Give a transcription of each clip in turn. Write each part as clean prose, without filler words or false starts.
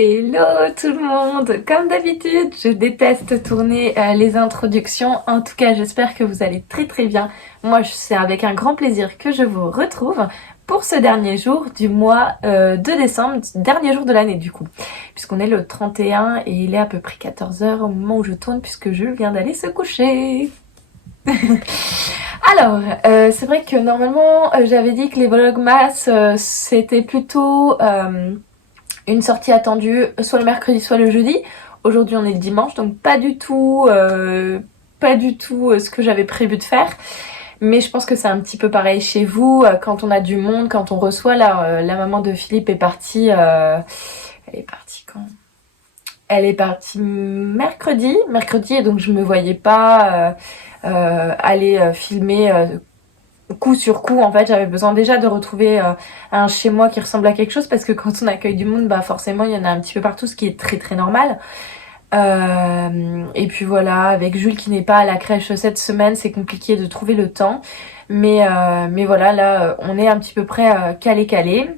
Hello tout le monde. Comme d'habitude, je déteste tourner les introductions. En tout cas, j'espère que vous allez très bien. Moi, c'est avec un grand plaisir que je vous retrouve pour ce dernier jour du mois de décembre, dernier jour de l'année du coup. Puisqu'on est le 31 et il est à peu près 14 h au moment où je tourne puisque Jules vient d'aller se coucher. Alors, c'est vrai que normalement, j'avais dit que les vlogmas, c'était plutôt une sortie attendue soit le mercredi, soit le jeudi. Aujourd'hui, on est le dimanche, donc pas du tout ce que j'avais prévu de faire. Mais je pense que c'est un petit peu pareil chez vous, quand on a du monde, quand on reçoit. Là, la maman de Philippe est partie... elle est partie quand ? Elle est partie mercredi, et donc je me voyais pas aller filmer coup sur coup. En fait, j'avais besoin déjà de retrouver un chez moi qui ressemble à quelque chose, parce que quand on accueille du monde, bah forcément il y en a un petit peu partout, ce qui est très normal. Et puis voilà, avec Jules qui n'est pas à la crèche cette semaine, c'est compliqué de trouver le temps. Mais voilà, là on est un petit peu près calé.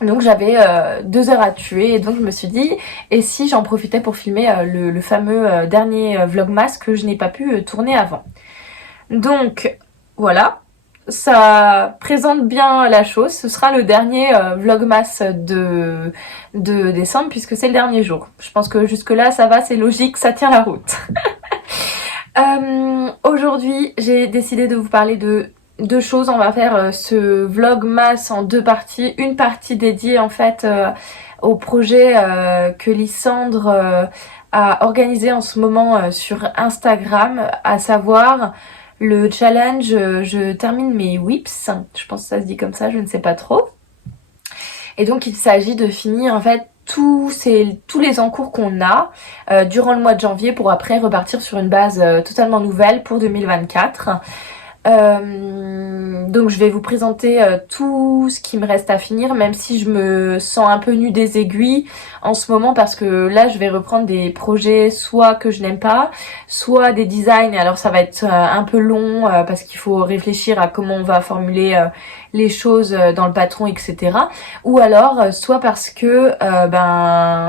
Donc j'avais 2 heures à tuer, et donc je me suis dit, et si j'en profitais pour filmer le fameux dernier vlogmas que je n'ai pas pu tourner avant. Donc voilà, ça présente bien la chose. Ce sera le dernier vlogmas de décembre, puisque c'est le dernier jour. Je pense que jusque là ça va, c'est logique, ça tient la route. Aujourd'hui j'ai décidé de vous parler de deux choses. On va faire ce vlogmas en 2 parties. Une partie dédiée en fait au projet que Lysandre a organisé en ce moment sur Instagram, à savoir le challenge je termine mes whips. Je pense que ça se dit comme ça, je ne sais pas trop. Et donc il s'agit de finir en fait tous les encours qu'on a durant le mois de janvier, pour après repartir sur une base totalement nouvelle pour 2024. Donc je vais vous présenter tout ce qui me reste à finir, même si je me sens un peu nue des aiguilles en ce moment, parce que là je vais reprendre des projets soit que je n'aime pas, soit des designs. Alors ça va être un peu long parce qu'il faut réfléchir à comment on va formuler les choses dans le patron, etc. Ou alors soit parce que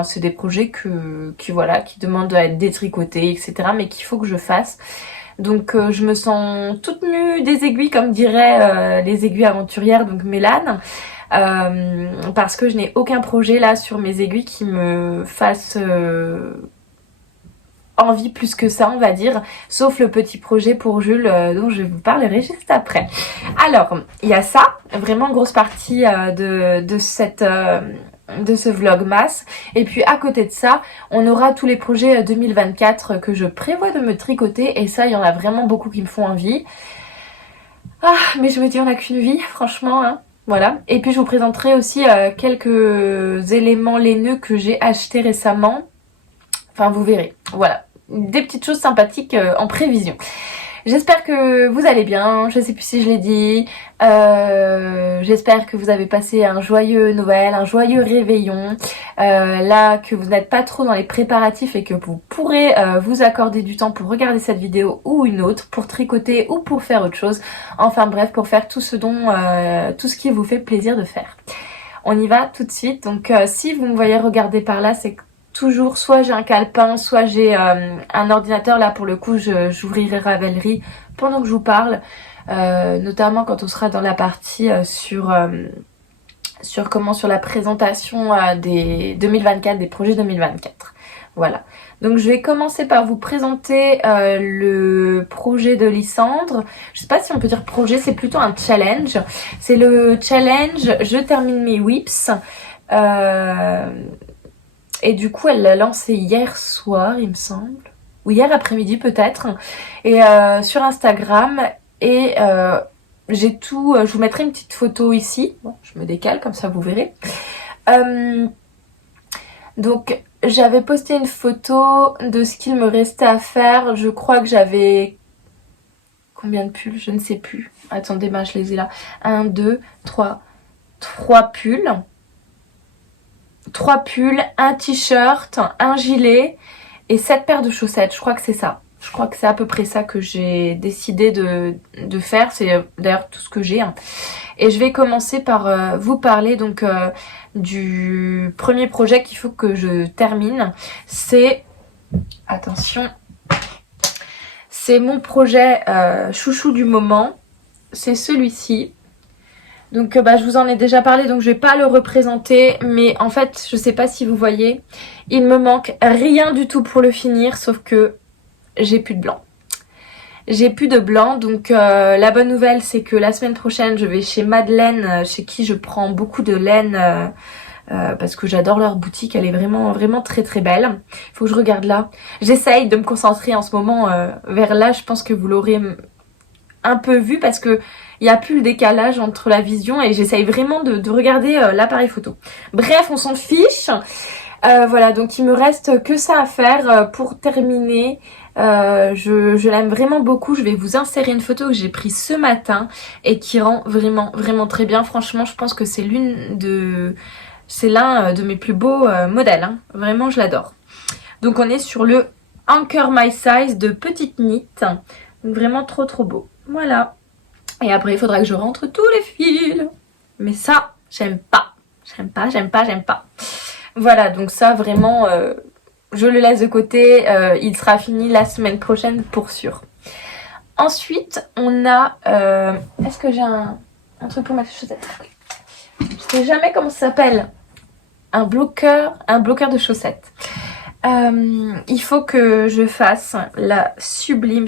c'est des projets qui demandent à être détricotés, etc. mais qu'il faut que je fasse. Donc je me sens toute nue des aiguilles, comme diraient les aiguilles aventurières, donc Mélane, parce que je n'ai aucun projet là sur mes aiguilles qui me fasse envie plus que ça, on va dire, sauf le petit projet pour Jules dont je vous parlerai juste après. Alors, il y a ça, vraiment grosse partie de ce vlogmas, et puis à côté de ça on aura tous les projets 2024 que je prévois de me tricoter, et ça il y en a vraiment beaucoup qui me font envie. Mais je me dis on n'a qu'une vie, franchement hein. Voilà, et puis je vous présenterai aussi quelques éléments laineux que j'ai achetés récemment, enfin vous verrez, voilà, des petites choses sympathiques en prévision. J'espère que vous allez bien, je sais plus si je l'ai dit, j'espère que vous avez passé un joyeux Noël, un joyeux réveillon, là que vous n'êtes pas trop dans les préparatifs et que vous pourrez vous accorder du temps pour regarder cette vidéo ou une autre, pour tricoter ou pour faire autre chose, enfin bref, pour faire tout ce qui vous fait plaisir de faire. On y va tout de suite. Donc si vous me voyez regarder par là, c'est toujours soit j'ai un calepin, soit j'ai un ordinateur. Là pour le coup j'ouvrirai Ravelry pendant que je vous parle, notamment quand on sera dans la partie sur la présentation des 2024, des projets 2024. Voilà, donc je vais commencer par vous présenter le projet de Lysandre. Je sais pas si on peut dire projet, c'est plutôt un challenge. C'est le challenge je termine mes whips. Et du coup, elle l'a lancé hier soir, il me semble. Ou hier après-midi peut-être. Et sur Instagram. Et j'ai tout... je vous mettrai une petite photo ici. Bon, je me décale, comme ça vous verrez. Donc, j'avais posté une photo de ce qu'il me restait à faire. Je crois que j'avais... Combien de pulls? Je ne sais plus. Attendez, je les ai là. 1, 2, 3. 3 pulls. 3 pulls, un t-shirt, un gilet et 7 paires de chaussettes. Je crois que c'est ça. Je crois que c'est à peu près ça que j'ai décidé de faire. C'est d'ailleurs tout ce que j'ai. Et je vais commencer par vous parler donc du premier projet qu'il faut que je termine. C'est, attention, c'est mon projet chouchou du moment. C'est celui-ci. Donc je vous en ai déjà parlé, donc je vais pas le représenter, mais en fait je sais pas si vous voyez, il me manque rien du tout pour le finir, sauf que j'ai plus de blanc. J'ai plus de blanc, donc la bonne nouvelle c'est que la semaine prochaine je vais chez Madeleine, chez qui je prends beaucoup de laine, parce que j'adore leur boutique, elle est vraiment vraiment très très belle. Il faut que je regarde là. J'essaye de me concentrer en ce moment vers là, je pense que vous l'aurez un peu vu parce que il n'y a plus le décalage entre la vision et j'essaye vraiment de regarder l'appareil photo. Bref, on s'en fiche. Voilà, donc il me reste que ça à faire pour terminer. Je l'aime vraiment beaucoup. Je vais vous insérer une photo que j'ai prise ce matin et qui rend vraiment vraiment très bien. Franchement, je pense que c'est l'un de mes plus beaux modèles. Hein. Vraiment, je l'adore. Donc on est sur le Anchor My Size de Petite Knit. Donc vraiment trop trop beau. Voilà. Et après, il faudra que je rentre tous les fils. Mais ça, j'aime pas. J'aime pas. Voilà, donc ça, vraiment, je le laisse de côté. Il sera fini la semaine prochaine pour sûr. Ensuite, on a... Est-ce que j'ai un truc pour mettre les chaussettes? Je sais jamais comment ça s'appelle. Un bloqueur de chaussettes. Il faut que je fasse la sublime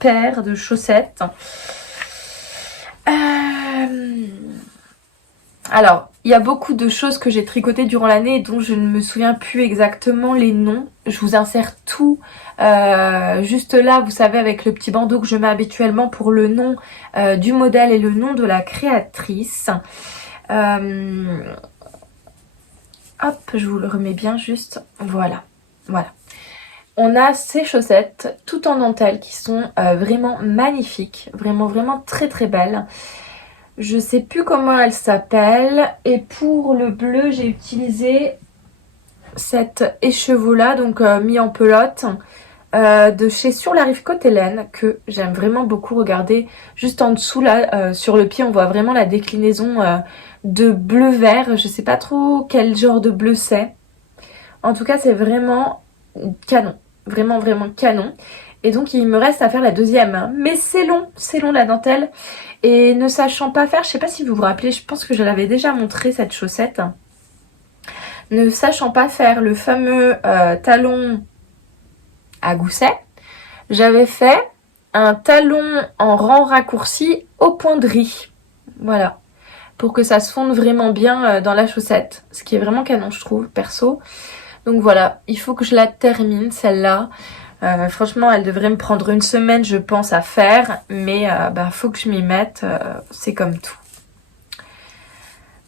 paire de chaussettes. Alors, il y a beaucoup de choses que j'ai tricotées durant l'année et dont je ne me souviens plus exactement les noms. Je vous insère tout juste là, vous savez, avec le petit bandeau que je mets habituellement pour le nom du modèle et le nom de la créatrice. Hop, je vous le remets bien juste. Voilà. On a ces chaussettes tout en dentelle qui sont vraiment magnifiques. Vraiment très très belles. Je sais plus comment elles s'appellent. Et pour le bleu, j'ai utilisé cet écheveau là, donc mis en pelote. De chez Sur la Rive Côte Hélène, que j'aime vraiment beaucoup. Regardez, juste en dessous là, sur le pied, on voit vraiment la déclinaison de bleu vert. Je sais pas trop quel genre de bleu c'est. En tout cas, c'est vraiment canon. Vraiment canon. Et donc, il me reste à faire la deuxième. Mais c'est long la dentelle. Et ne sachant pas faire, je sais pas si vous vous rappelez, je pense que je l'avais déjà montré cette chaussette. Ne sachant pas faire le fameux talon à gousset, j'avais fait un talon en rang raccourci au point de riz. Voilà. Pour que ça se fonde vraiment bien dans la chaussette. Ce qui est vraiment canon, je trouve, perso. Donc voilà, il faut que je la termine, celle-là. Franchement, elle devrait me prendre une semaine, je pense, à faire. Mais faut que je m'y mette. C'est comme tout.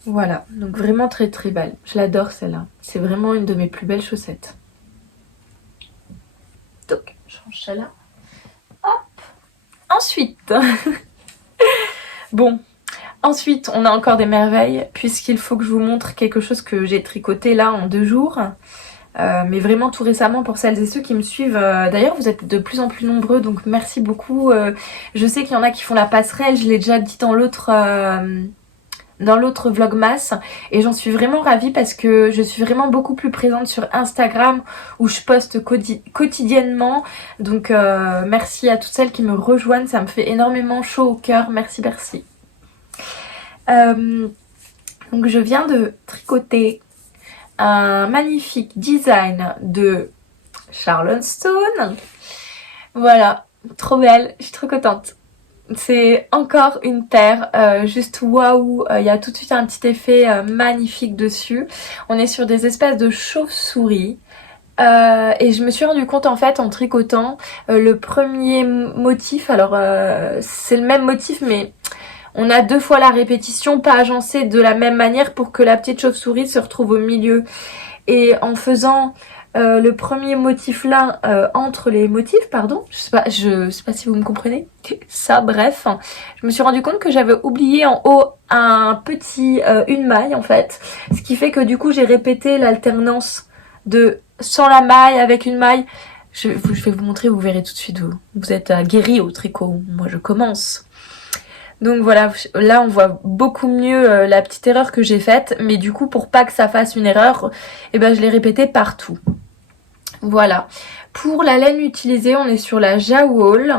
Voilà, donc vraiment très très belle. Je l'adore, celle-là. C'est vraiment une de mes plus belles chaussettes. Donc, je range ça là. Hop. Ensuite. Bon. Ensuite, on a encore des merveilles, puisqu'il faut que je vous montre quelque chose que j'ai tricoté là en 2 jours. Mais vraiment tout récemment pour celles et ceux qui me suivent. D'ailleurs, vous êtes de plus en plus nombreux, donc merci beaucoup. Je sais qu'il y en a qui font la passerelle, je l'ai déjà dit dans l'autre vlogmas. Et j'en suis vraiment ravie parce que je suis vraiment beaucoup plus présente sur Instagram où je poste quotidiennement. Donc merci à toutes celles qui me rejoignent, ça me fait énormément chaud au cœur. Merci. Donc je viens de tricoter un magnifique design de Charleston. Voilà, trop belle, je suis trop contente. C'est encore une paire, juste waouh, il y a tout de suite un petit effet magnifique dessus. On est sur des espèces de chauves-souris. Et je me suis rendu compte en fait en tricotant le premier motif, alors c'est le même motif mais on a 2 fois la répétition, pas agencée de la même manière pour que la petite chauve-souris se retrouve au milieu. Et en faisant le premier motif là entre les motifs, pardon, je sais pas si vous me comprenez. Ça, bref, je me suis rendu compte que j'avais oublié en haut une maille en fait. Ce qui fait que du coup j'ai répété l'alternance de sans la maille avec une maille. Je vais vous montrer, vous verrez tout de suite. Vous êtes guéris au tricot. Moi je commence. Donc voilà, là on voit beaucoup mieux la petite erreur que j'ai faite, mais du coup pour pas que ça fasse une erreur, eh ben je l'ai répété partout. Voilà. Pour la laine utilisée, on est sur la Jawol,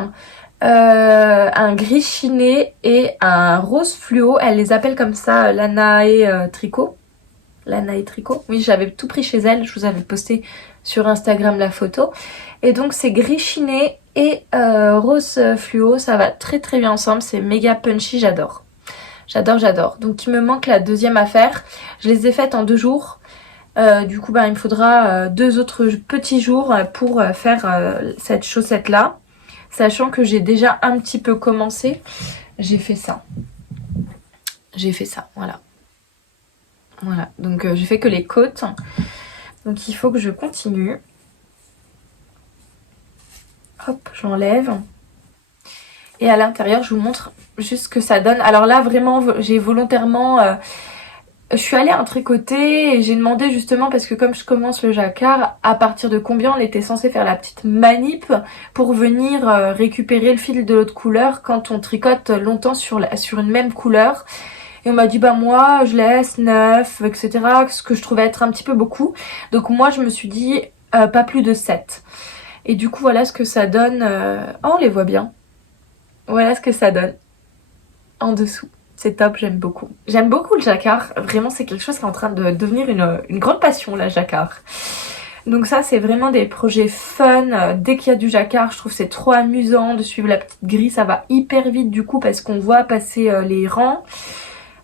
un gris chiné et un rose fluo. Elle les appelle comme ça, Lanae Tricot. Lanae Tricot. Oui, j'avais tout pris chez elle, je vous avais posté sur Instagram la photo. Et donc c'est gris chiné et rose fluo, ça va très très bien ensemble, c'est méga punchy, j'adore. J'adore. Donc il me manque la deuxième affaire. Je les ai faites en 2 jours. Du coup, il me faudra 2 autres petits jours pour faire cette chaussette là. Sachant que j'ai déjà un petit peu commencé. J'ai fait ça, voilà. Voilà, donc j'ai fait que les côtes. Donc il faut que je continue. Hop, j'enlève. Et à l'intérieur, je vous montre juste ce que ça donne. Alors là, vraiment, j'ai volontairement... je suis allée en tricoter et j'ai demandé justement, parce que comme je commence le jacquard, à partir de combien on était censé faire la petite manip pour venir récupérer le fil de l'autre couleur quand on tricote longtemps sur une même couleur. Et on m'a dit moi je laisse 9, etc. Ce que je trouvais être un petit peu beaucoup. Donc moi je me suis dit pas plus de 7. Et du coup voilà ce que ça donne. Oh, on les voit bien. Voilà ce que ça donne en dessous. C'est top, j'aime beaucoup. J'aime beaucoup le jacquard. Vraiment c'est quelque chose qui est en train de devenir une grande passion, la jacquard. Donc ça c'est vraiment des projets fun. Dès qu'il y a du jacquard, je trouve que c'est trop amusant de suivre la petite grille. Ça va hyper vite du coup parce qu'on voit passer les rangs.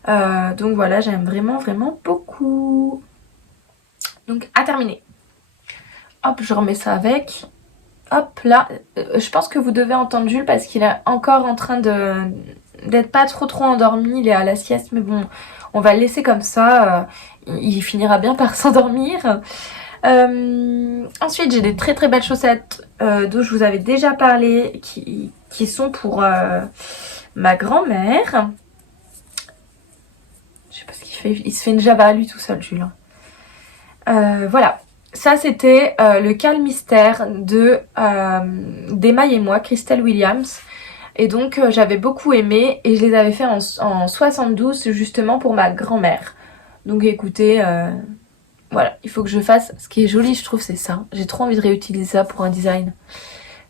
Donc voilà, j'aime vraiment beaucoup. Donc à terminer. Hop, je remets ça avec. Hop là, je pense que vous devez entendre Jules parce qu'il est encore en train d'être pas trop endormi. Il est à la sieste, mais bon, on va le laisser comme ça. Il finira bien par s'endormir. Ensuite, j'ai des très belles chaussettes dont je vous avais déjà parlé, qui sont pour ma grand-mère. Je sais pas ce qu'il fait, il se fait une java à lui tout seul, Jules. Voilà, ça c'était le Carl Mystère de d'Emma et moi, Christelle Williams. Et donc j'avais beaucoup aimé et je les avais fait en 72 justement pour ma grand-mère. Donc écoutez, voilà, il faut que je fasse. Ce qui est joli, je trouve, c'est ça. J'ai trop envie de réutiliser ça pour un design.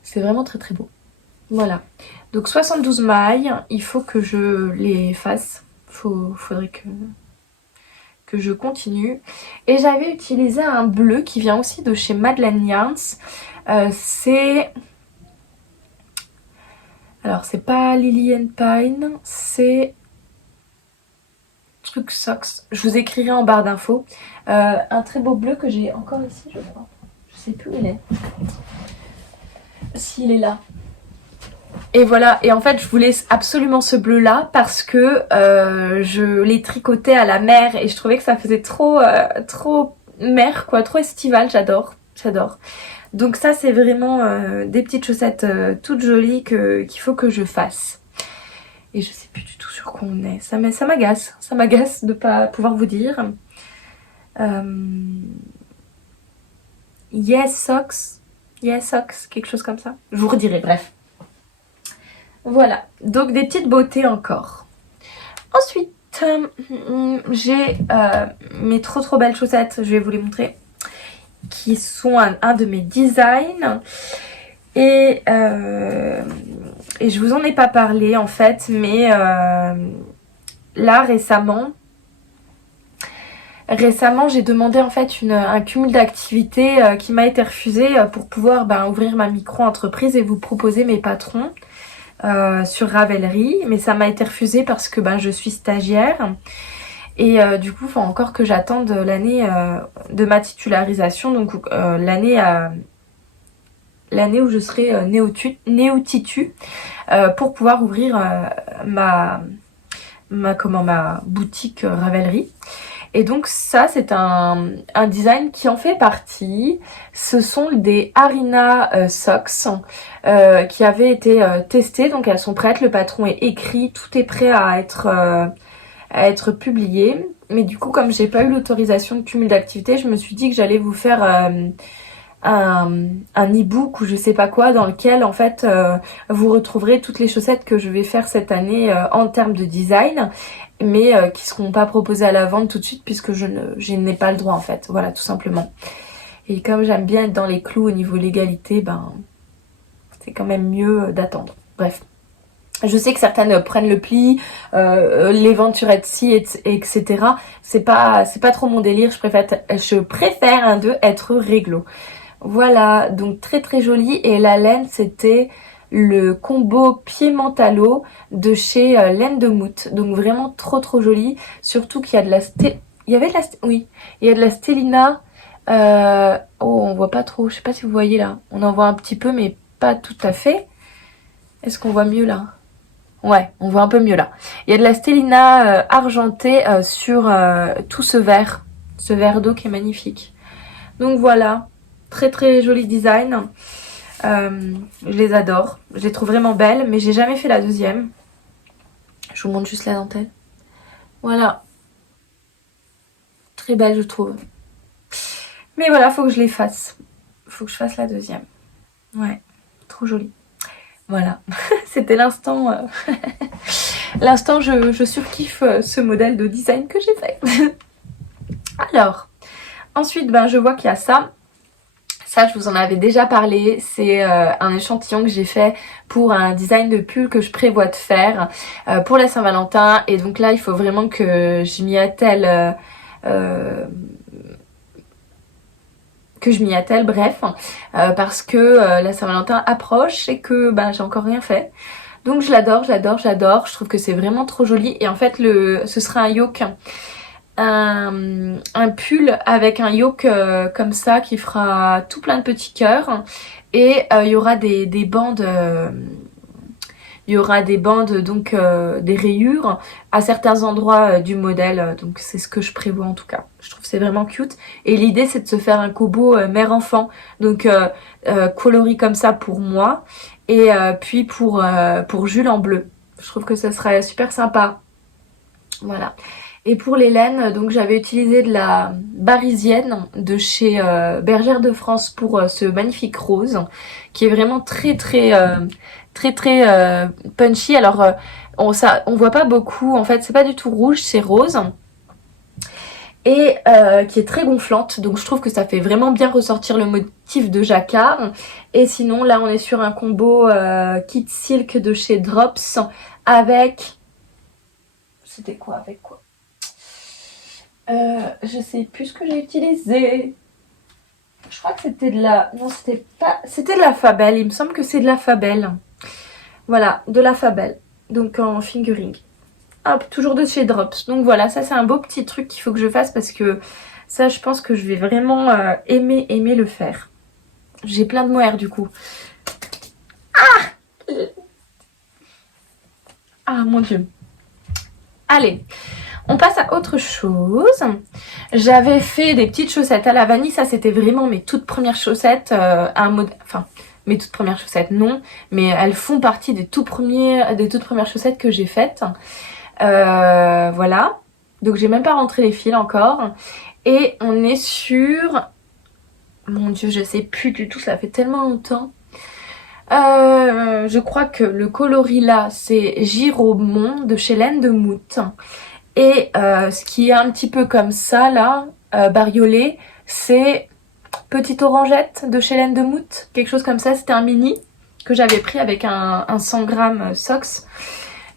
C'est vraiment très beau. Voilà, donc 72 mailles, il faut que je les fasse. Faudrait que je continue. Et j'avais utilisé un bleu qui vient aussi de chez Madeleine Yarns. Alors c'est pas Lily and Pine, c'est Truc Socks. Je vous écrirai en barre d'infos. Un très beau bleu que j'ai encore ici, je crois. Je sais plus où il est. S'il est là. Et voilà, et en fait je voulais absolument ce bleu là parce que je l'ai tricoté à la mer et je trouvais que ça faisait trop mer quoi, trop estival, j'adore. Donc ça c'est vraiment des petites chaussettes toutes jolies qu'il faut que je fasse. Et je sais plus du tout sur quoi on est, ça m'agace de pas pouvoir vous dire. Yes Socks, quelque chose comme ça. Je vous redirai, bref. Voilà, donc des petites beautés encore. Ensuite, j'ai mes trop belles chaussettes, je vais vous les montrer, qui sont un de mes designs. Et je vous en ai pas parlé en fait, mais là récemment j'ai demandé en fait un cumul d'activités qui m'a été refusé pour pouvoir ouvrir ma micro-entreprise et vous proposer mes patrons. Sur Ravelry, mais ça m'a été refusé parce que je suis stagiaire et du coup il faut encore que j'attende l'année de ma titularisation, donc l'année où je serai néo-titu pour pouvoir ouvrir ma boutique Ravelry. Et donc ça c'est un design qui en fait partie. Ce sont des Harina Socks qui avaient été testés, donc elles sont prêtes, le patron est écrit, tout est prêt à être publié. Mais du coup comme j'ai pas eu l'autorisation de cumul d'activité, je me suis dit que j'allais vous faire un e-book ou je sais pas quoi dans lequel en fait vous retrouverez toutes les chaussettes que je vais faire cette année en termes de design, mais qui seront pas proposées à la vente tout de suite puisque je n'ai pas le droit en fait, voilà tout simplement. Et comme j'aime bien être dans les clous au niveau légalité, ben c'est quand même mieux d'attendre. Bref. Je sais que certaines prennent le pli, les vendent sur Etsy, etc. C'est pas trop mon délire. Je préfère un d'eux être réglo. Voilà, donc très très joli. Et la laine, c'était le combo pied-mentalo de chez Laine de Mout. Donc vraiment trop trop joli. Surtout qu'il y a de la il y avait de la oui, il y a de la stélina. Oh, on voit pas trop. Je sais pas si vous voyez là. On en voit un petit peu, mais pas tout à fait. Est-ce qu'on voit mieux là? Ouais, on voit un peu mieux là. Il y a de la stélina argentée sur tout ce verre d'eau qui est magnifique. Donc voilà, très très joli design. Je les adore, je les trouve vraiment belles, mais j'ai jamais fait la deuxième. Je vous montre juste la dentelle. Voilà, très belle je trouve. Mais voilà, faut que je les fasse. Faut que je fasse la deuxième. Ouais, trop jolie. Voilà, c'était l'instant. L'instant, je surkiffe ce modèle de design que j'ai fait. Alors, ensuite, ben, je vois qu'il y a ça. Ça, je vous en avais déjà parlé. C'est un échantillon que j'ai fait pour un design de pull que je prévois de faire pour la Saint-Valentin. Et donc là, il faut vraiment que je m'y attelle. Bref, parce que la Saint-Valentin approche et que ben, j'ai encore rien fait. Donc je l'adore, j'adore, j'adore. Je trouve que c'est vraiment trop joli. Et en fait, ce sera un yoke, un pull avec un yoke comme ça qui fera tout plein de petits cœurs. Et il y aura des bandes. Il y aura des bandes, donc des rayures à certains endroits du modèle. Donc c'est ce que je prévois en tout cas. Je trouve que c'est vraiment cute. Et l'idée c'est de se faire un combo mère-enfant. Donc coloris comme ça pour moi. Et puis pour Jules en bleu. Je trouve que ça serait super sympa. Voilà. Et pour les laines, donc j'avais utilisé de la barisienne de chez Bergère de France pour ce magnifique rose. Qui est vraiment très punchy. Alors on voit pas beaucoup, en fait c'est pas du tout rouge, c'est rose. Et qui est très gonflante, donc je trouve que ça fait vraiment bien ressortir le motif de jacquard. Et sinon là on est sur un combo kit silk de chez Drops avec... C'était quoi avec quoi? Je sais plus ce que j'ai utilisé. Je crois que c'était de la... Non, c'était pas... C'était de la Fabelle, il me semble que c'est de la Fabelle. Voilà, de la Fabelle. Donc en fingering. Hop, toujours de chez Drops. Donc voilà, ça c'est un beau petit truc qu'il faut que je fasse parce que ça je pense que je vais vraiment aimer le faire. J'ai plein de mohair du coup. Ah mon dieu. Allez, on passe à autre chose. J'avais fait des petites chaussettes à la vanille. Ça c'était vraiment mes toutes premières chaussettes. Enfin, mes toutes premières chaussettes non. Mais elles font partie des toutes premières chaussettes que j'ai faites. Voilà. Donc j'ai même pas rentré les fils encore. Et on est sur... Mon dieu, je sais plus du tout, ça fait tellement longtemps. Je crois que le coloris là, c'est Giromont de chez Laine de Mout. Et ce qui est un petit peu comme ça là, bariolé, c'est Petite Orangette de chez Laine de Mout. Quelque chose comme ça, c'était un mini que j'avais pris avec un 100 grammes Sox.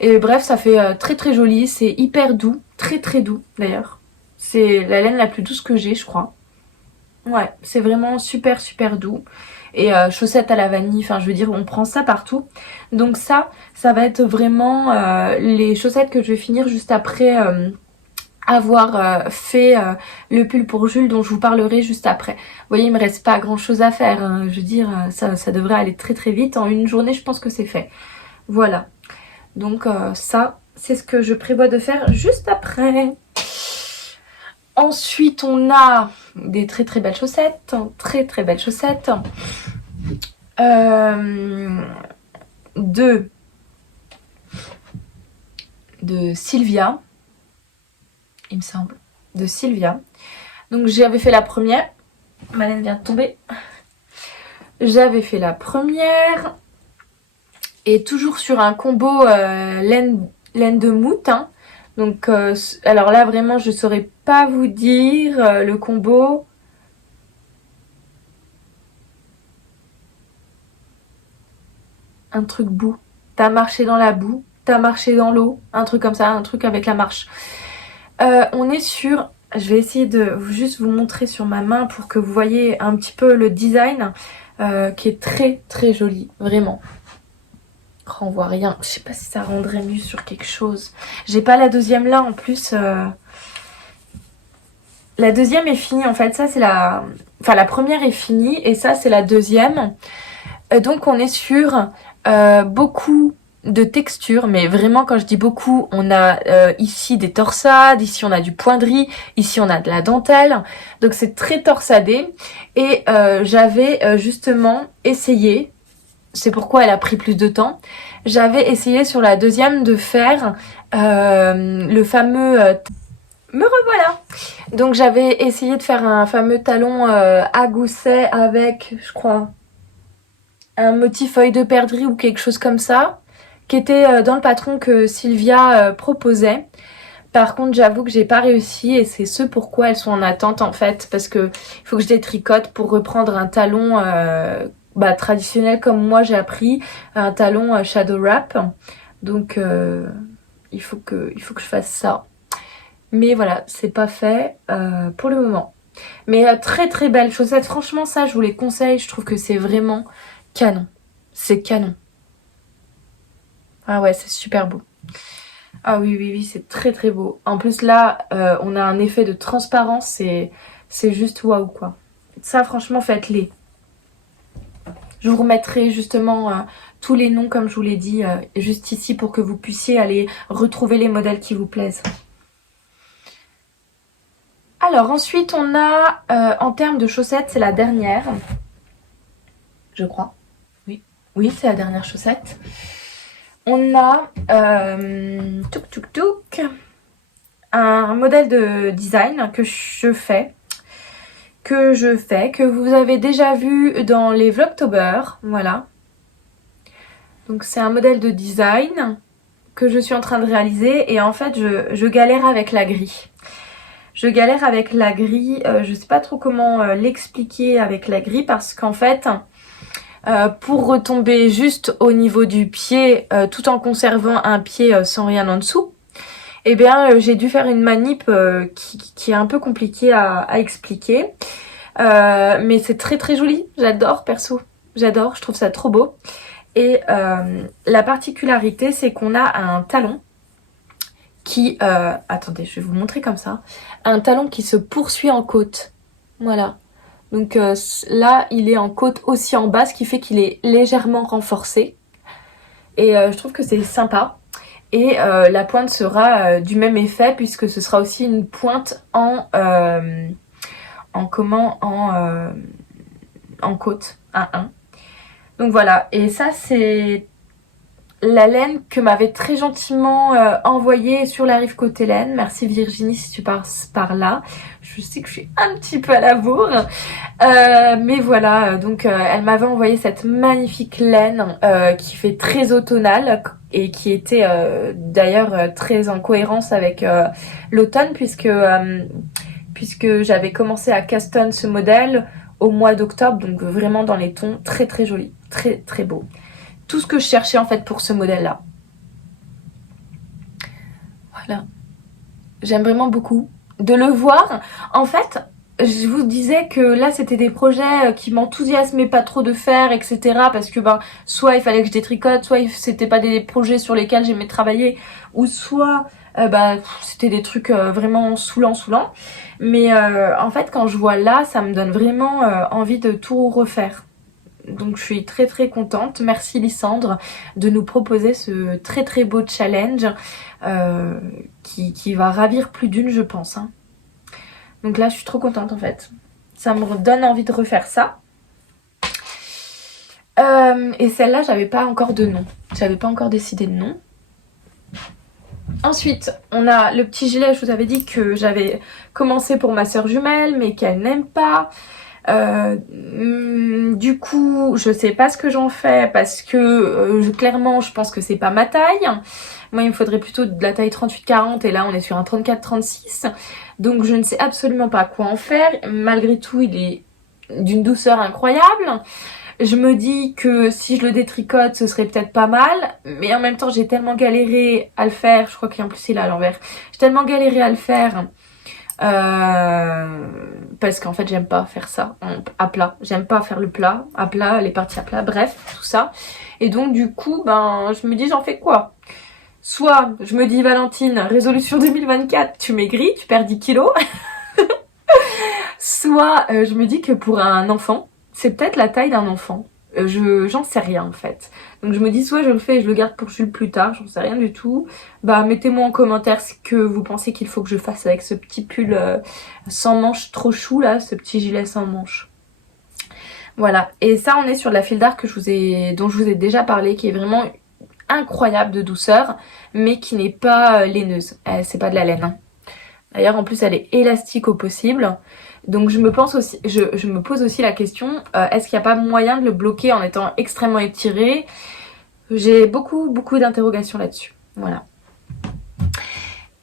Et bref, ça fait très très joli, c'est hyper doux, très très doux d'ailleurs. C'est la laine la plus douce que j'ai, je crois. Ouais, c'est vraiment super super doux. Et chaussettes à la vanille, enfin je veux dire, on prend ça partout. Donc ça va être vraiment les chaussettes que je vais finir juste après avoir fait le pull pour Jules dont je vous parlerai juste après. Vous voyez, il me reste pas grand chose à faire, hein. Je veux dire, ça devrait aller très très vite. En une journée, je pense que c'est fait. Voilà. Donc ça, c'est ce que je prévois de faire juste après. Ensuite, on a des très très belles chaussettes. Très très belles chaussettes. De Sylvia. Il me semble. De Sylvia. Donc j'avais fait la première. Ma laine vient de tomber. J'avais fait la première. Et toujours sur un combo laine de moute. Hein. Donc, alors là, vraiment, je saurais pas vous dire le combo. Un truc boue. T'as marché dans la boue, t'as marché dans l'eau, un truc comme ça, un truc avec la marche. On est sur... Je vais essayer de juste vous montrer sur ma main pour que vous voyez un petit peu le design qui est très très joli, vraiment. Oh, on voit rien. Je sais pas si ça rendrait mieux sur quelque chose. J'ai pas la deuxième là en plus. La deuxième est finie en fait. Ça c'est la... Enfin la première est finie et ça c'est la deuxième. Donc on est sur beaucoup de textures. Mais vraiment quand je dis beaucoup, on a ici des torsades. Ici on a du poinderie. Ici on a de la dentelle. Donc c'est très torsadé. Et j'avais justement essayé... C'est pourquoi elle a pris plus de temps. J'avais essayé sur la deuxième de faire le fameux... Me revoilà. Donc j'avais essayé de faire un fameux talon à gousset avec, je crois, un motif feuille de perdrix ou quelque chose comme ça, qui était dans le patron que Sylvia proposait. Par contre, j'avoue que j'ai pas réussi et c'est ce pourquoi elles sont en attente en fait, parce que il faut que je les tricote pour reprendre un talon traditionnel comme moi j'ai appris, un talon shadow wrap. Donc il faut que je fasse ça. Mais voilà, c'est pas fait pour le moment. Mais très très belle chaussette. Franchement, ça, je vous les conseille. Je trouve que c'est vraiment canon. C'est canon. Ah ouais, c'est super beau. Ah oui, oui, oui, c'est très très beau. En plus, là, on a un effet de transparence. C'est juste waouh, quoi. Ça, franchement, faites-les. Je vous remettrai justement tous les noms, comme je vous l'ai dit, juste ici pour que vous puissiez aller retrouver les modèles qui vous plaisent. Alors ensuite on a en termes de chaussettes, c'est la dernière, je crois. Oui, oui, c'est la dernière chaussette. On a un modèle de design que que vous avez déjà vu dans les Vlogtober, voilà. Donc c'est un modèle de design que je suis en train de réaliser et en fait je galère avec la grille. Je galère avec la grille, je sais pas trop comment l'expliquer avec la grille parce qu'en fait, pour retomber juste au niveau du pied, tout en conservant un pied sans rien en dessous, eh bien j'ai dû faire une manip qui est un peu compliquée à expliquer. Mais c'est très très joli, j'adore perso, j'adore, je trouve ça trop beau. Et la particularité c'est qu'on a un talon qui, attendez, je vais vous montrer comme ça, un talon qui se poursuit en côte, voilà. Donc là, il est en côte aussi en bas, ce qui fait qu'il est légèrement renforcé. Et je trouve que c'est sympa. Et la pointe sera du même effet, puisque ce sera aussi une pointe en côte, un 1. Donc voilà, et ça c'est la laine que m'avait très gentiment envoyée sur la rive côté laine. Merci Virginie si tu passes par là. Je sais que je suis un petit peu à la bourre. Mais voilà, donc elle m'avait envoyé cette magnifique laine qui fait très automnale et qui était d'ailleurs très en cohérence avec l'automne puisque j'avais commencé à caston ce modèle au mois d'octobre, donc vraiment dans les tons très très jolis, très très beaux. Tout ce que je cherchais en fait pour ce modèle là. Voilà. J'aime vraiment beaucoup de le voir. En fait, je vous disais que là c'était des projets qui m'enthousiasmaient pas trop de faire, etc. Parce que soit il fallait que je détricote, soit c'était pas des projets sur lesquels j'aimais travailler, ou soit c'était des trucs vraiment saoulants. Mais en fait quand je vois là, ça me donne vraiment envie de tout refaire. Donc je suis très très contente. Merci Lysandre de nous proposer ce très très beau challenge qui va ravir plus d'une je pense. Hein. Donc là je suis trop contente en fait. Ça me donne envie de refaire ça. Et celle-là j'avais pas encore de nom. J'avais pas encore décidé de nom. Ensuite on a le petit gilet, je vous avais dit que j'avais commencé pour ma soeur jumelle mais qu'elle n'aime pas. Du coup, je sais pas ce que j'en fais parce que clairement, je pense que c'est pas ma taille. Moi, il me faudrait plutôt de la taille 38-40 et là, on est sur un 34-36. Donc, je ne sais absolument pas quoi en faire. Malgré tout, il est d'une douceur incroyable. Je me dis que si je le détricote, ce serait peut-être pas mal. Mais en même temps, j'ai tellement galéré à le faire. Je crois qu'en plus, il est à l'envers. J'ai tellement galéré à le faire. Parce qu'en fait, j'aime pas faire ça à plat. J'aime pas faire le plat à plat, les parties à plat, bref, tout ça. Et donc, du coup, ben, je me dis, j'en fais quoi? Soit, je me dis, Valentine, résolution 2024, tu maigris, tu perds 10 kilos. Soit, je me dis que pour un enfant, c'est peut-être la taille d'un enfant. J'en sais rien en fait. Donc je me dis soit je le fais et je le garde pour Jules plus tard, j'en sais rien du tout. Bah mettez-moi en commentaire ce que vous pensez qu'il faut que je fasse avec ce petit pull sans manches trop chou là, ce petit gilet sans manches. Voilà, et ça on est sur la file d'art dont je vous ai déjà parlé, qui est vraiment incroyable de douceur, mais qui n'est pas laineuse. C'est pas de la laine. Hein. D'ailleurs en plus elle est élastique au possible. Donc je me pose aussi la question, est-ce qu'il n'y a pas moyen de le bloquer en étant extrêmement étiré? J'ai beaucoup d'interrogations là-dessus. Voilà.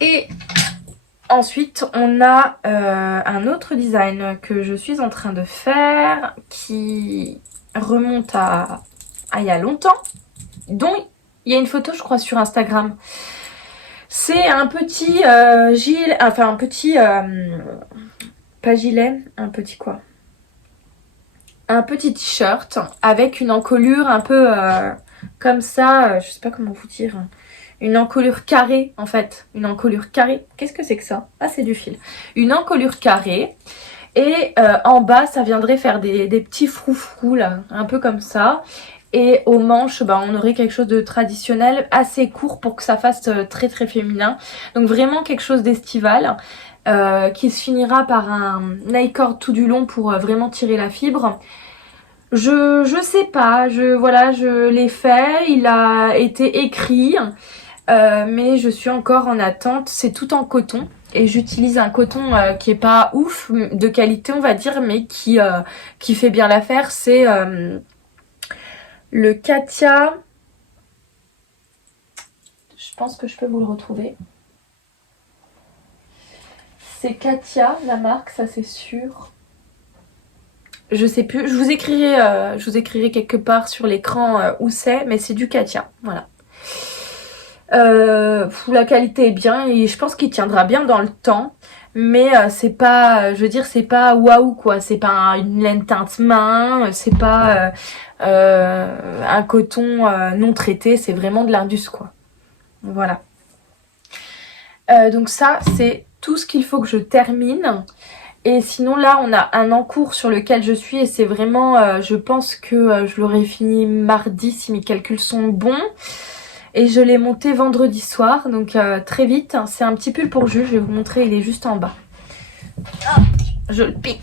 Et ensuite on a un autre design que je suis en train de faire qui remonte à il y a longtemps, dont il y a une photo je crois sur Instagram. C'est un petit gilet, enfin un petit... pas gilet, un petit quoi? Un petit t-shirt avec une encolure un peu comme ça, je sais pas comment vous dire. Une encolure carrée en fait. Une encolure carrée. Qu'est-ce que c'est que ça? Ah, c'est du fil. Une encolure carrée. Et en bas, ça viendrait faire des petits froufrous là, un peu comme ça. Et aux manches, bah, on aurait quelque chose de traditionnel, assez court pour que ça fasse très féminin. Donc vraiment quelque chose d'estival. Qui se finira par un nail-cord tout du long pour vraiment tirer la fibre. Je sais pas, je l'ai fait, il a été écrit, mais je suis encore en attente. C'est tout en coton et j'utilise un coton qui est pas ouf de qualité on va dire, mais qui fait bien l'affaire. C'est le Katia. Je pense que je peux vous le retrouver. C'est Katia, la marque, ça c'est sûr. Je sais plus, je vous écrirai quelque part sur l'écran où c'est, mais c'est du Katia, voilà. La qualité est bien et je pense qu'il tiendra bien dans le temps, mais c'est pas, je veux dire, c'est pas waouh quoi, c'est pas une laine teinte main, c'est pas un coton non traité, c'est vraiment de l'Indus quoi. Voilà. Donc ça, c'est tout ce qu'il faut que je termine. Et sinon là, on a un en cours sur lequel je suis et c'est vraiment, je pense que je l'aurai fini mardi si mes calculs sont bons. Et je l'ai monté vendredi soir, donc très vite. C'est un petit pull pour Jules, je vais vous montrer, il est juste en bas. Je le pique.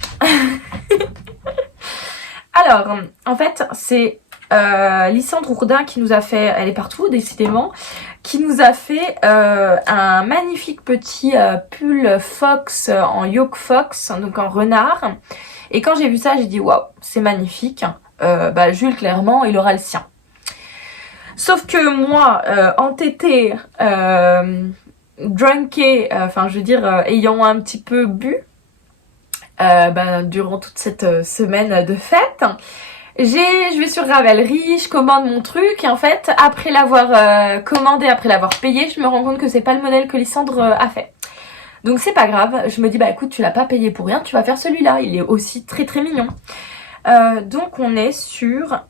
Alors, en fait, c'est Lysandre Ourdin qui nous a fait, elle est partout décidément, qui nous a fait un magnifique petit pull fox en yoke fox, donc en renard. Et quand j'ai vu ça, j'ai dit waouh, c'est magnifique. Bah, Jules, clairement, il aura le sien. Sauf que moi, entêtée, drunkée, enfin je veux dire, ayant un petit peu bu, durant toute cette semaine de fête, je vais sur Ravelry, je commande mon truc et en fait après l'avoir commandé, après l'avoir payé, je me rends compte que c'est pas le modèle que Lysandre a fait. Donc c'est pas grave, je me dis bah écoute tu l'as pas payé pour rien, tu vas faire celui-là, il est aussi très mignon. Donc on est sur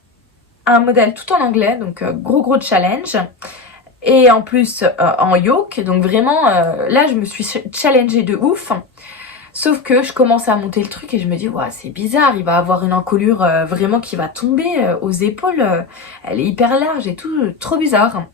un modèle tout en anglais, donc gros challenge. Et en plus en yoke, donc vraiment là je me suis challengée de ouf. Sauf que je commence à monter le truc et je me dis ouais, c'est bizarre, il va avoir une encolure vraiment qui va tomber aux épaules, elle est hyper large et tout, trop bizarre.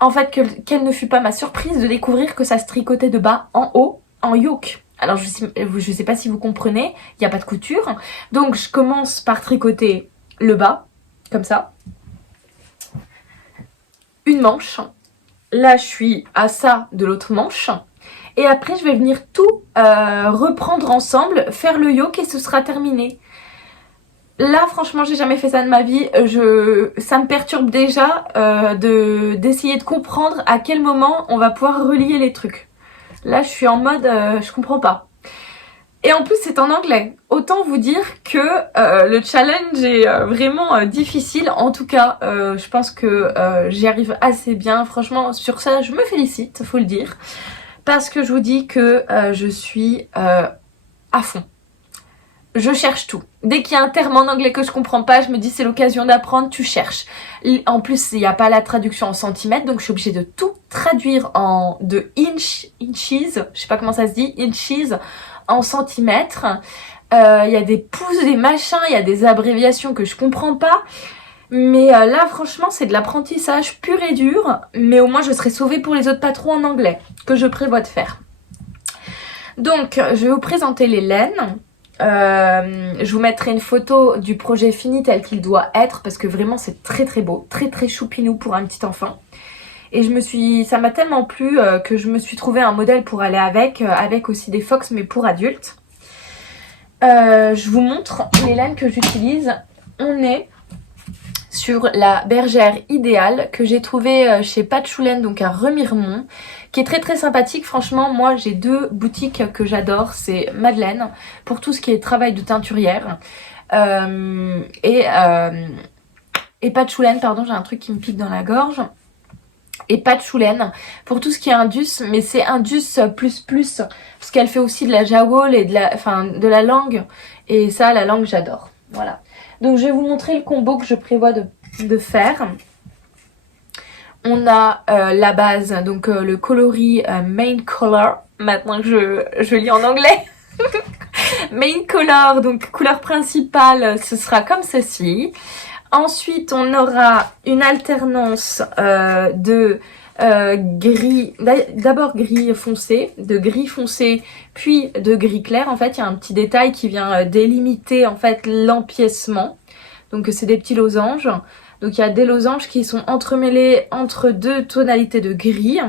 En fait, quelle ne fut pas ma surprise de découvrir que ça se tricotait de bas en haut, en yoke. Alors je sais pas si vous comprenez, il n'y a pas de couture. Donc je commence par tricoter le bas, comme ça. Une manche. Là je suis à ça de l'autre manche. Et après je vais venir tout reprendre ensemble, faire le yoke et ce sera terminé. Là franchement j'ai jamais fait ça de ma vie, ça me perturbe déjà d'essayer de comprendre à quel moment on va pouvoir relier les trucs. Là je suis en mode je comprends pas. Et en plus c'est en anglais. Autant vous dire que le challenge est vraiment difficile. En tout cas je pense que j'y arrive assez bien. Franchement sur ça je me félicite, faut le dire. Parce que je vous dis que je suis à fond. Je cherche tout. Dès qu'il y a un terme en anglais que je comprends pas, je me dis c'est l'occasion d'apprendre, tu cherches. En plus, il n'y a pas la traduction en centimètres, donc je suis obligée de tout traduire de inches, je sais pas comment ça se dit, inches, en centimètres. Il y a des pouces, des machins, il y a des abréviations que je comprends pas. Mais là, franchement, c'est de l'apprentissage pur et dur. Mais au moins, je serai sauvée pour les autres patrons en anglais, que je prévois de faire. Donc, je vais vous présenter les laines. Je vous mettrai une photo du projet fini tel qu'il doit être parce que vraiment c'est très très beau, très très choupinou pour un petit enfant. Et ça m'a tellement plu que je me suis trouvé un modèle pour aller avec aussi des fox mais pour adultes. Je vous montre les laines que j'utilise. On est sur la bergère idéale que j'ai trouvée chez Patchoulaine, donc à Remiremont, qui est très très sympathique. Franchement, moi j'ai deux boutiques que j'adore, c'est Madeleine pour tout ce qui est travail de teinturière et Patchoulaine, pardon, j'ai un truc qui me pique dans la gorge. Et Patchoulaine pour tout ce qui est Indus, mais c'est Indus plus parce qu'elle fait aussi de la jawol et de la langue, et ça la langue j'adore. Voilà. Donc je vais vous montrer le combo que je prévois de faire. On a la base, donc le coloris Main Color. Maintenant que je lis en anglais. Main Color, donc couleur principale, ce sera comme ceci. Ensuite, on aura une alternance de gris, d'abord gris foncé, de gris foncé, puis de gris clair. En fait, il y a un petit détail qui vient délimiter en fait l'empiècement. Donc c'est des petits losanges. Donc il y a des losanges qui sont entremêlés entre deux tonalités de gris.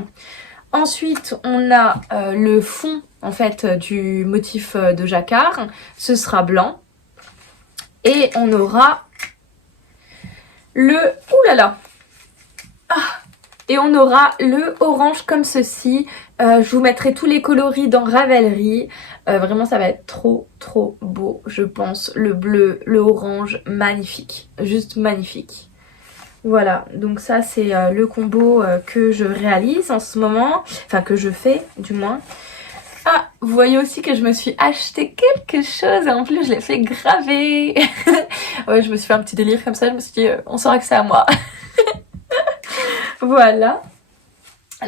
Ensuite, on a le fond en fait du motif de jacquard. Ce sera blanc. Et on aura et on aura le orange comme ceci. Je vous mettrai tous les coloris dans Ravelry. Vraiment ça va être trop trop beau je pense. Le bleu, le orange, magnifique. Juste magnifique. Voilà, donc ça c'est le combo que je réalise en ce moment. Enfin que je fais du moins. Ah, vous voyez aussi que je me suis acheté quelque chose et en plus je l'ai fait graver. Ouais, je me suis fait un petit délire comme ça, je me suis dit on saura que c'est à moi. Voilà.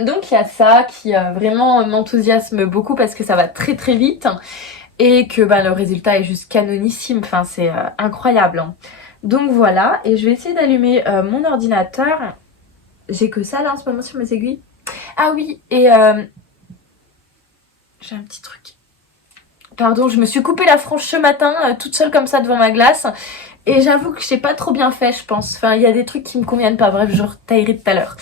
Donc il y a ça qui vraiment m'enthousiasme beaucoup parce que ça va très très vite et que le résultat est juste canonissime, enfin c'est incroyable. Hein. Donc voilà, et je vais essayer d'allumer mon ordinateur. J'ai que ça là en ce moment sur mes aiguilles. Ah oui, et j'ai un petit truc. Pardon, je me suis coupé la frange ce matin, toute seule comme ça devant ma glace. Et j'avoue que j'ai pas trop bien fait, je pense. Enfin, il y a des trucs qui me conviennent pas. Bref, je retaillerai tout à l'heure.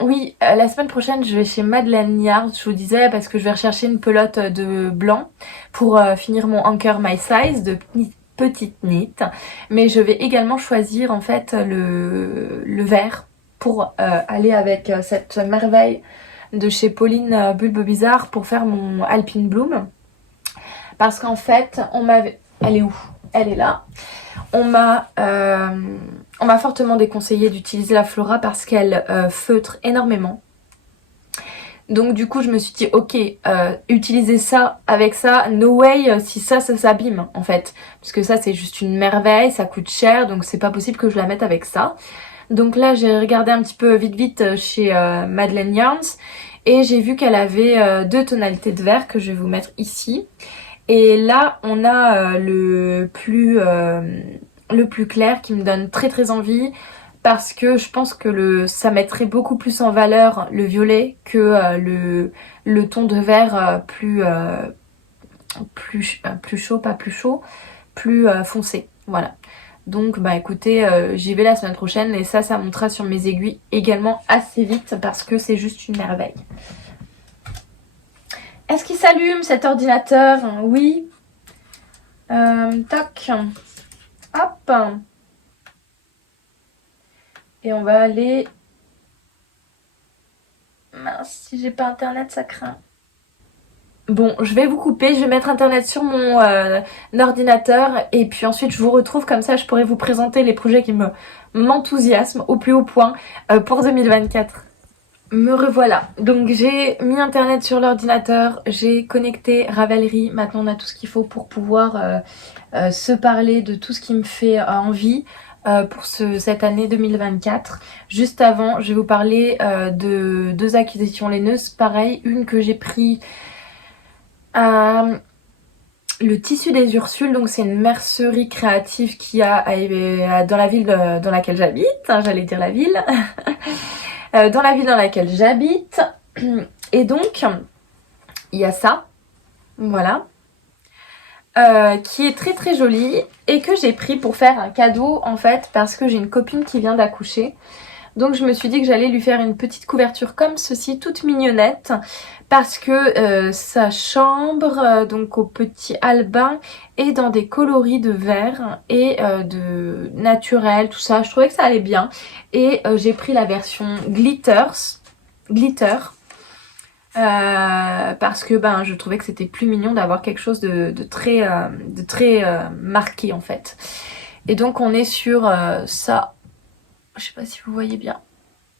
Oui, la semaine prochaine, je vais chez Madeleine Yard, je vous disais, parce que je vais rechercher une pelote de blanc pour finir mon Anchor My Size de petite knit. Mais je vais également choisir en fait le vert pour aller avec cette merveille de chez Pauline Bulbe Bizarre pour faire mon Alpine Bloom. Parce qu'en fait, elle est où? Elle est là. On m'a fortement déconseillé d'utiliser la Flora parce qu'elle feutre énormément. Donc du coup je me suis dit ok, utiliser ça avec ça, no way si ça s'abîme en fait. Parce que ça c'est juste une merveille, ça coûte cher donc c'est pas possible que je la mette avec ça. Donc là j'ai regardé un petit peu vite chez Madeleine Yarns et j'ai vu qu'elle avait deux tonalités de vert que je vais vous mettre ici. Et là on a le plus clair qui me donne très très envie parce que je pense que ça mettrait beaucoup plus en valeur le violet que le ton de vert plus chaud, pas plus chaud, plus foncé. Voilà. Donc écoutez, j'y vais la semaine prochaine et ça montera sur mes aiguilles également assez vite parce que c'est juste une merveille. Est-ce qu'il s'allume cet ordinateur? Oui. Tac. Hop. Et on va aller... Mince, si j'ai pas internet, ça craint. Bon, je vais vous couper, je vais mettre internet sur mon ordinateur et puis ensuite je vous retrouve, comme ça je pourrai vous présenter les projets qui m'enthousiasment au plus haut point pour 2024. Me revoilà. Donc j'ai mis internet sur l'ordinateur, j'ai connecté Ravelry, maintenant on a tout ce qu'il faut pour pouvoir se parler de tout ce qui me fait envie pour cette année 2024. Juste avant, je vais vous parler de 2 acquisitions laineuses, pareil, une que j'ai pris le tissu des Ursules, donc c'est une mercerie créative qui a dans la ville dans laquelle j'habite, hein, j'allais dire la ville, dans la ville dans laquelle j'habite, et donc il y a ça, voilà, qui est très très joli et que j'ai pris pour faire un cadeau en fait parce que j'ai une copine qui vient d'accoucher. Donc je me suis dit que j'allais lui faire une petite couverture comme ceci, toute mignonnette, parce que sa chambre, donc au petit albin, est dans des coloris de vert et de naturel, tout ça. Je trouvais que ça allait bien. Et j'ai pris la version glitter, parce que ben je trouvais que c'était plus mignon d'avoir quelque chose de très marqué en fait. Et donc on est sur ça. Je sais pas si vous voyez bien.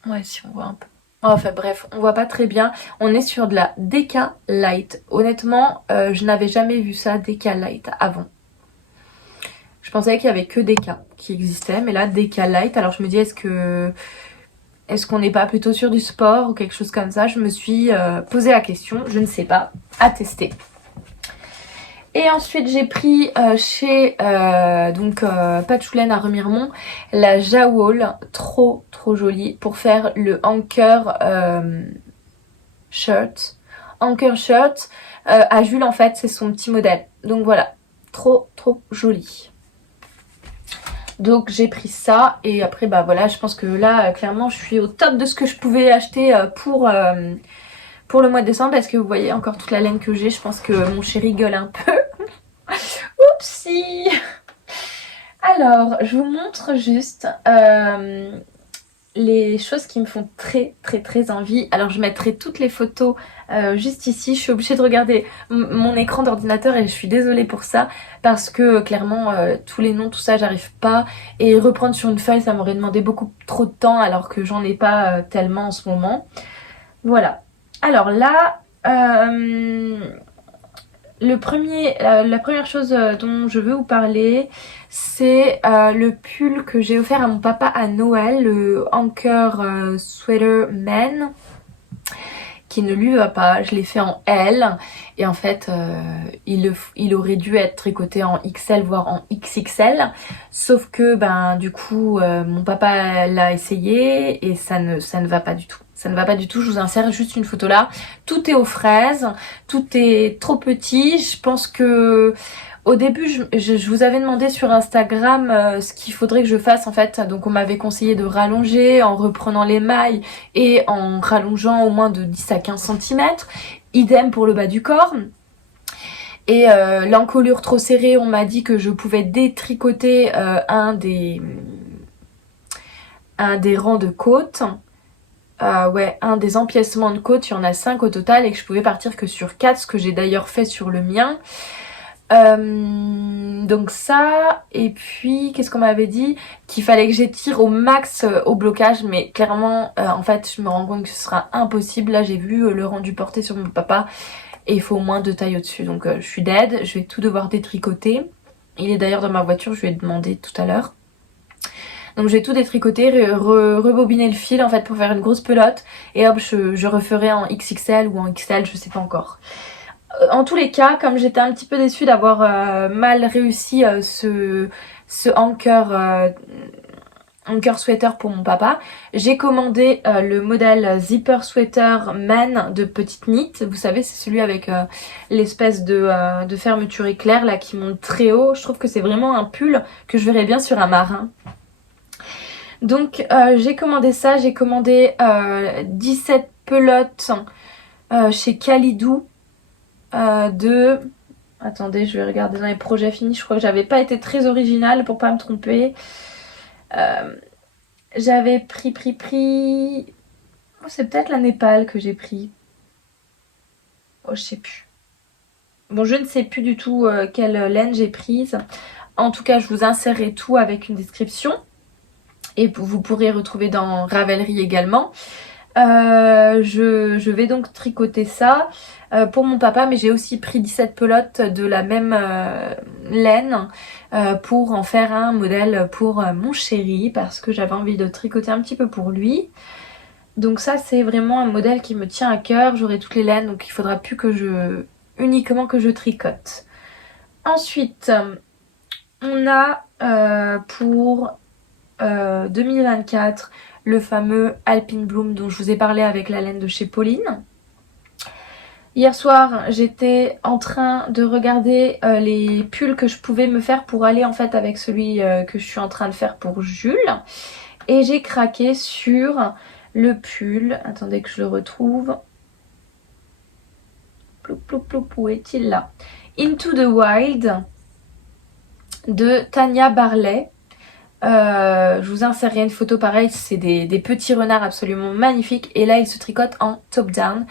Ouais, si on voit un peu. Enfin bref, on voit pas très bien. On est sur de la Deca Light. Honnêtement, je n'avais jamais vu ça, Deca Light, avant. Je pensais qu'il y avait que Deca qui existait, mais là, Deca Light. Alors je me dis, est-ce qu'on n'est pas plutôt sur du sport ou quelque chose comme ça? Je me suis posé la question, je ne sais pas, à tester. Et ensuite j'ai pris chez Patchoulaine à Remiremont la Jawol, trop jolie, pour faire le anchor shirt. Anchor shirt à Jules en fait, c'est son petit modèle. Donc voilà, trop joli. Donc j'ai pris ça et après bah voilà, je pense que là clairement je suis au top de ce que je pouvais acheter pour le mois de décembre, parce que vous voyez encore toute la laine que j'ai. Je pense que mon chéri gueule un peu. Oupsie. Alors, je vous montre juste les choses qui me font très envie. Alors, je mettrai toutes les photos juste ici. Je suis obligée de regarder mon écran d'ordinateur et je suis désolée pour ça, parce que clairement, tous les noms, tout ça, j'arrive pas. Et reprendre sur une feuille, ça m'aurait demandé beaucoup trop de temps, alors que j'en ai pas tellement en ce moment. Voilà. Alors là, la première chose dont je veux vous parler, c'est le pull que j'ai offert à mon papa à Noël, le Anchor Sweater Man, qui ne lui va pas. Je l'ai fait en L et en fait il aurait dû être tricoté en XL voire en XXL, sauf que ben du coup mon papa l'a essayé et ça ne va pas du tout. Ça ne va pas du tout, je vous insère juste une photo là. Tout est aux fraises, tout est trop petit. Je pense que au début, je vous avais demandé sur Instagram ce qu'il faudrait que je fasse en fait. Donc on m'avait conseillé de rallonger en reprenant les mailles et en rallongeant au moins de 10 à 15 cm. Idem pour le bas du corps. Et l'encolure trop serrée, on m'a dit que je pouvais détricoter un des rangs de côte. Ouais, un des empiècements de côte, il y en a 5 au total et que je pouvais partir que sur 4, ce que j'ai d'ailleurs fait sur le mien. Donc ça, et puis qu'est-ce qu'on m'avait dit? Qu'il fallait que j'étire au max au blocage, mais clairement en fait je me rends compte que ce sera impossible. Là j'ai vu le rendu porté sur mon papa et il faut au moins 2 tailles au-dessus, donc je suis dead, je vais tout devoir détricoter. Il est d'ailleurs dans ma voiture, je lui ai demandé tout à l'heure. Donc je vais tout détricoter, rebobiner le fil en fait pour faire une grosse pelote et hop je referai en XXL ou en XL, je sais pas encore. En tous les cas, comme j'étais un petit peu déçue d'avoir mal réussi ce anchor sweater pour mon papa, j'ai commandé le modèle Zipper Sweater Man de Petite Knit. Vous savez, c'est celui avec l'espèce de fermeture éclair là qui monte très haut. Je trouve que c'est vraiment un pull que je verrais bien sur un marin. Donc j'ai commandé ça, j'ai commandé 17 pelotes chez Calidou. de... Attendez, je vais regarder dans les projets finis. Je crois que j'avais pas été très originale pour pas me tromper. J'avais pris... Oh, c'est peut-être la Népal que j'ai pris. Oh, je sais plus. Bon, je ne sais plus du tout quelle laine j'ai prise. En tout cas, je vous insérerai tout avec une description. Et vous pourrez retrouver dans Ravelry également. Je vais donc tricoter ça pour mon papa, mais j'ai aussi pris 17 pelotes de la même laine pour en faire un modèle pour mon chéri, parce que j'avais envie de tricoter un petit peu pour lui. Donc ça, c'est vraiment un modèle qui me tient à cœur. J'aurai toutes les laines, donc il faudra plus que uniquement que je tricote. Ensuite, on a pour 2024 le fameux Alpine Bloom dont je vous ai parlé avec la laine de chez Pauline. Hier soir, j'étais en train de regarder les pulls que je pouvais me faire pour aller en fait avec celui que je suis en train de faire pour Jules. Et j'ai craqué sur le pull. Attendez que je le retrouve. Ploup, ploup, ploup, où est-il là? Into the Wild de Tania Barley. Je vous insérerai une photo pareil, c'est des petits renards absolument magnifiques. Et là, ils se tricotent en top-down.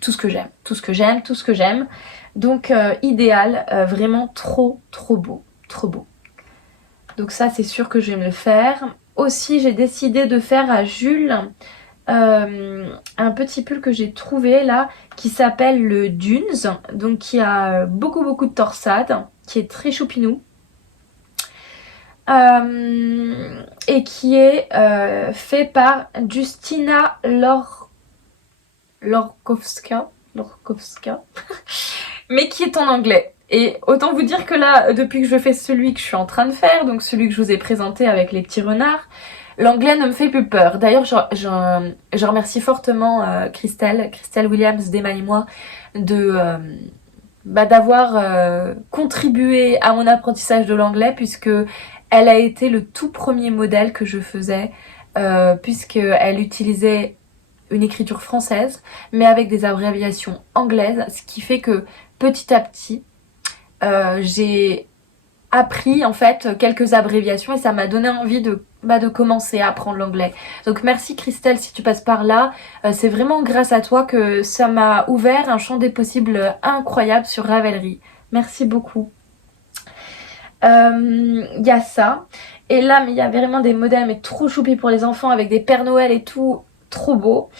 Tout ce que j'aime, tout ce que j'aime, tout ce que j'aime. Donc idéal, vraiment trop beau, trop beau. Donc ça, c'est sûr que je vais me le faire. Aussi, j'ai décidé de faire à Jules un petit pull que j'ai trouvé là, qui s'appelle le Dunes, donc qui a beaucoup de torsade, qui est très choupinou. Et qui est fait par Justina Lorkowska, mais qui est en anglais. Et autant vous dire que là, depuis que je fais celui que je suis en train de faire, donc celui que je vous ai présenté avec les petits renards, l'anglais ne me fait plus peur. D'ailleurs, je remercie fortement Christelle Williams d'Emma et moi d'avoir contribué à mon apprentissage de l'anglais, puisque elle a été le tout premier modèle que je faisais, puisqu'elle utilisait une écriture française, mais avec des abréviations anglaises, ce qui fait que petit à petit, j'ai appris en fait quelques abréviations et ça m'a donné envie de commencer à apprendre l'anglais. Donc merci Christelle si tu passes par là, c'est vraiment grâce à toi que ça m'a ouvert un champ des possibles incroyable sur Ravelry. Merci beaucoup. Y a ça. Et là, mais il y a vraiment des modèles mais trop choupis pour les enfants avec des Pères Noël et tout, trop beau.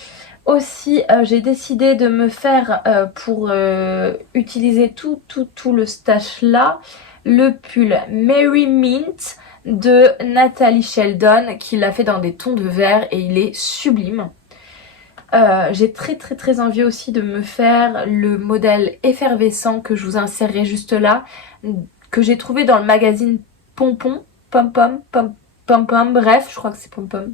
Aussi, j'ai décidé de me faire, pour utiliser tout le stash là, le pull Merry Mint de Nathalie Sheldon, qui l'a fait dans des tons de vert et il est sublime. J'ai très envie aussi de me faire le modèle effervescent que je vous insérerai juste là, que j'ai trouvé dans le magazine Pom Pom, bref, je crois que c'est Pom Pom.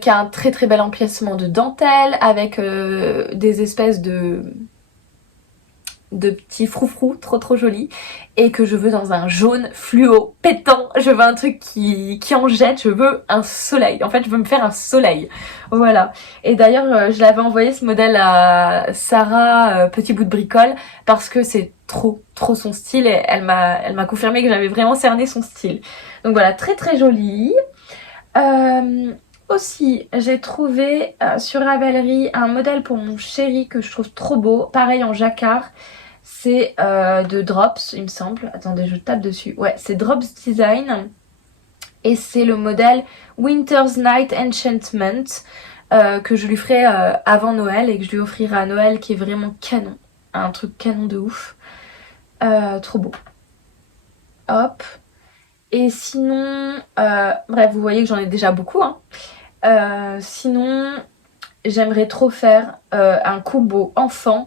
Qui a un très bel empiècement de dentelle avec des espèces de petits froufrous trop jolis, et que je veux dans un jaune fluo pétant. Je veux un truc qui en jette, je veux un soleil. En fait, je veux me faire un soleil. Voilà. Et d'ailleurs, je l'avais envoyé ce modèle à Sarah, petit bout de bricole, parce que c'est trop son style, et elle m'a confirmé que j'avais vraiment cerné son style. Donc voilà, très joli. Aussi, j'ai trouvé sur Ravelry un modèle pour mon chéri que je trouve trop beau, pareil en jacquard. C'est de Drops, il me semble. Attendez, je tape dessus. Ouais, c'est Drops Design. Et c'est le modèle Winter's Night Enchantment que je lui ferai avant Noël et que je lui offrirai à Noël, qui est vraiment canon. Un truc canon de ouf. Trop beau. Hop. Et sinon, bref, vous voyez que j'en ai déjà beaucoup, hein. Sinon, j'aimerais trop faire un combo enfant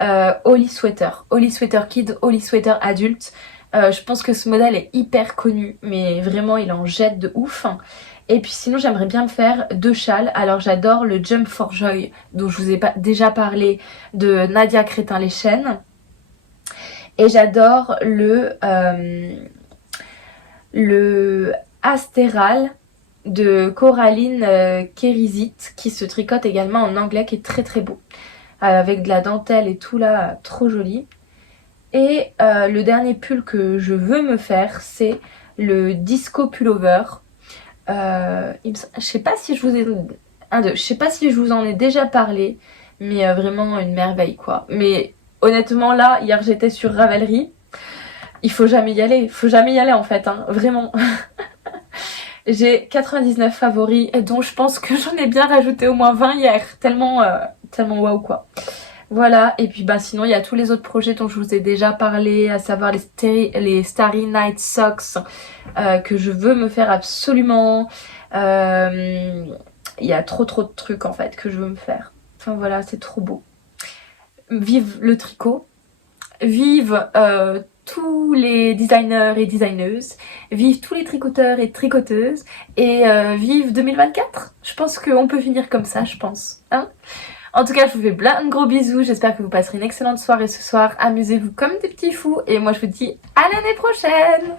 Holly Sweater Kid, Holly Sweater adulte. Je pense que ce modèle est hyper connu, mais vraiment il en jette de ouf. Et puis sinon, j'aimerais bien me faire 2 châles. Alors j'adore le Jump for Joy dont je vous ai déjà parlé, de Nadia Crétin-Leschène. Et j'adore le Astéral de Coraline Kérizit, qui se tricote également en anglais, qui est très beau. avec de la dentelle et tout là, trop joli. Et le dernier pull que je veux me faire, c'est le disco pullover. Je sais pas si je vous ai... je sais pas si je vous en ai déjà parlé, mais vraiment une merveille quoi. Mais honnêtement là, hier j'étais sur Ravelry. Il faut jamais y aller en fait, hein, vraiment. J'ai 99 favoris, dont je pense que j'en ai bien rajouté au moins 20 hier, tellement waouh quoi. Voilà, et puis bah sinon il y a tous les autres projets dont je vous ai déjà parlé, à savoir les Starry Night Socks que je veux me faire absolument. Il y a trop de trucs en fait que je veux me faire. Enfin voilà, c'est trop beau. Vive le tricot, vive tous les designers et designeuses, vive tous les tricoteurs et tricoteuses, et vive 2024. Je pense qu'on peut finir comme ça, je pense. Hein, en tout cas, je vous fais plein de gros bisous. J'espère que vous passerez une excellente soirée ce soir. Amusez-vous comme des petits fous. Et moi, je vous dis à l'année prochaine.